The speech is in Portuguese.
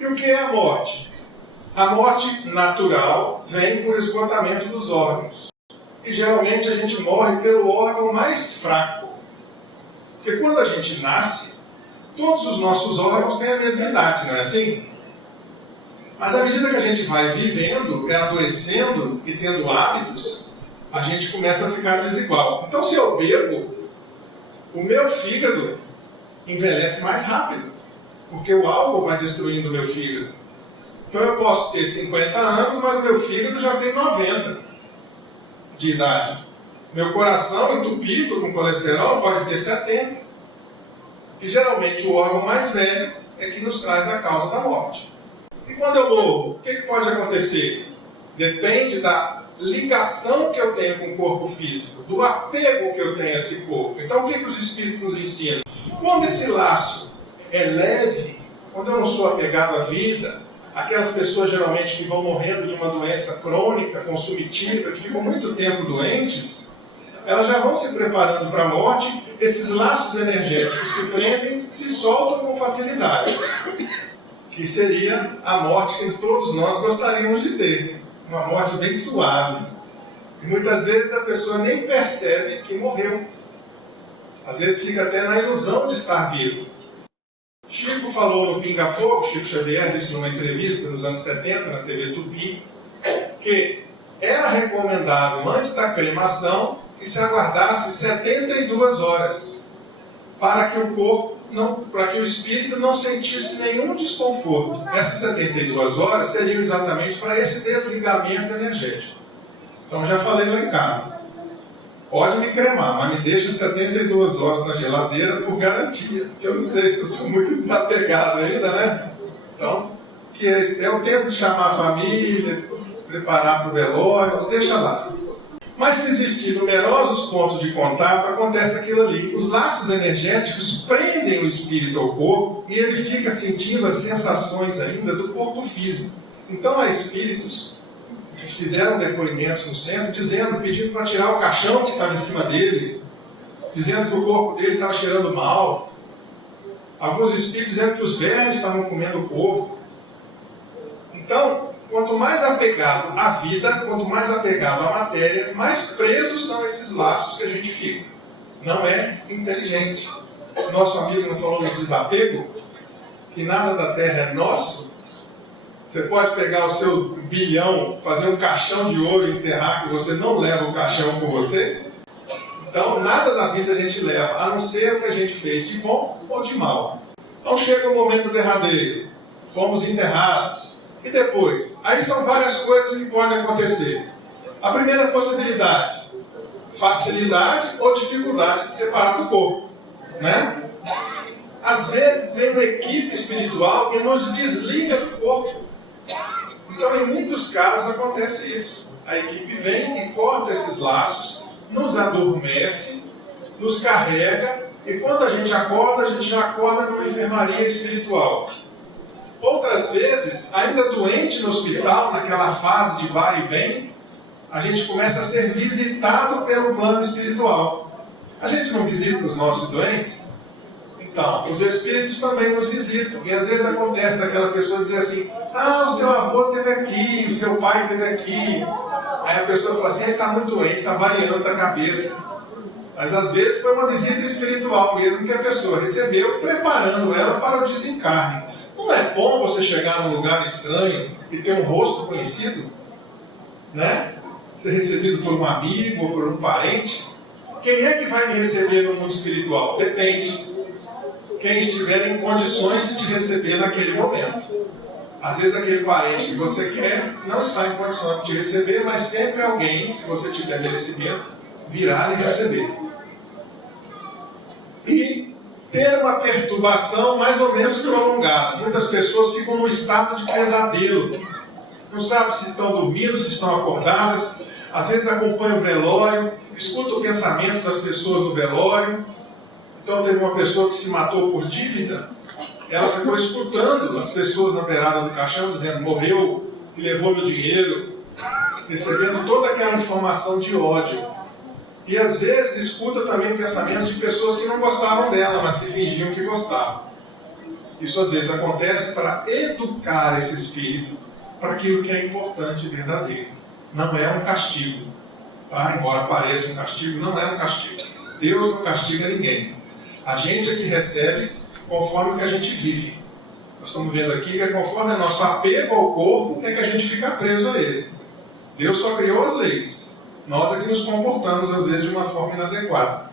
E o que é a morte? A morte natural vem por esgotamento dos órgãos. E geralmente a gente morre pelo órgão mais fraco. Porque quando a gente nasce, todos os nossos órgãos têm a mesma idade, não é assim? Mas à medida que a gente vai vivendo, adoecendo e tendo hábitos, a gente começa a ficar desigual. Então, se eu bebo, o meu fígado envelhece mais rápido, porque o álcool vai destruindo o meu fígado. Então, eu posso ter 50 anos, mas o meu fígado já tem 90 de idade. Meu coração entupido com colesterol pode ter 70. E geralmente o órgão mais velho é que nos traz a causa da morte. E quando eu morro, o que pode acontecer? Depende da ligação que eu tenho com o corpo físico, do apego que eu tenho a esse corpo. Então, o que os espíritos nos ensinam? Quando esse laço é leve, quando eu não sou apegado à vida, aquelas pessoas geralmente que vão morrendo de uma doença crônica, consumitiva, que ficam muito tempo doentes, elas já vão se preparando para a morte. Esses laços energéticos que prendem se soltam com facilidade, que seria a morte que todos nós gostaríamos de ter, uma morte bem suave. E muitas vezes a pessoa nem percebe que morreu. Às vezes fica até na ilusão de estar vivo. Chico falou no Pinga Fogo, Chico Xavier disse numa entrevista nos anos 70 na TV Tupi, que era recomendável antes da cremação que se aguardasse 72 horas para que o espírito não sentisse nenhum desconforto. Essas 72 horas seriam exatamente para esse desligamento energético. Então já falei lá em casa. Pode me cremar, mas me deixa 72 horas na geladeira por garantia. Porque eu não sei se eu sou muito desapegado ainda, né? Então, que é o tempo de chamar a família, preparar para o velório, deixa lá. Mas se existir numerosos pontos de contato, acontece aquilo ali. Os laços energéticos prendem o espírito ao corpo e ele fica sentindo as sensações ainda do corpo físico. Então há espíritos que fizeram depoimentos no centro, pedindo para tirar o caixão que estava em cima dele, dizendo que o corpo dele estava cheirando mal. Alguns espíritos dizendo que os vermes estavam comendo o corpo. Então, quanto mais apegado à vida, quanto mais apegado à matéria, mais presos são esses laços que a gente fica. Não é inteligente. Nosso amigo não falou no desapego? Que nada da terra é nosso? Você pode pegar o seu bilhão, fazer um caixão de ouro e enterrar, que você não leva o caixão com você? Então, nada da vida a gente leva, a não ser o que a gente fez de bom ou de mal. Então chega o momento derradeiro, fomos enterrados. E depois? Aí são várias coisas que podem acontecer. A primeira possibilidade, facilidade ou dificuldade de separar do corpo, né? Às vezes vem uma equipe espiritual que nos desliga do corpo. Então, em muitos casos acontece isso. A equipe vem e corta esses laços, nos adormece, nos carrega, e quando a gente já acorda numa enfermaria espiritual. Outras vezes, ainda doente no hospital, naquela fase de vai e vem, a gente começa a ser visitado pelo plano espiritual. A gente não visita os nossos doentes? Então, os espíritos também nos visitam. E às vezes acontece daquela pessoa dizer assim, o seu avô esteve aqui, o seu pai esteve aqui. Aí a pessoa fala assim, ele está muito doente, está variando da cabeça. Mas às vezes foi uma visita espiritual mesmo que a pessoa recebeu, preparando ela para o desencarne. Não é bom você chegar num lugar estranho e ter um rosto conhecido? Né? Ser recebido por um amigo ou por um parente? Quem é que vai me receber no mundo espiritual? Depende. Quem estiver em condições de te receber naquele momento. Às vezes aquele parente que você quer não está em condição de te receber, mas sempre alguém, se você tiver merecimento, virá lhe receber. E ter uma perturbação mais ou menos prolongada. Muitas pessoas ficam num estado de pesadelo. Não sabem se estão dormindo, se estão acordadas. Às vezes acompanham o velório, escutam o pensamento das pessoas no velório. Então teve uma pessoa que se matou por dívida. Ela ficou escutando as pessoas na beirada do caixão, dizendo, morreu e levou meu dinheiro. Recebendo toda aquela informação de ódio. E às vezes escuta também pensamentos de pessoas que não gostavam dela, mas que fingiam que gostavam. Isso às vezes acontece para educar esse espírito para aquilo que é importante e verdadeiro. Não é um castigo. Tá? Embora pareça um castigo, não é um castigo. Deus não castiga ninguém. A gente é que recebe conforme o que a gente vive. Nós estamos vendo aqui que conforme o nosso apego ao corpo é que a gente fica preso a ele. Deus só criou as leis. Nós é que nos comportamos às vezes de uma forma inadequada.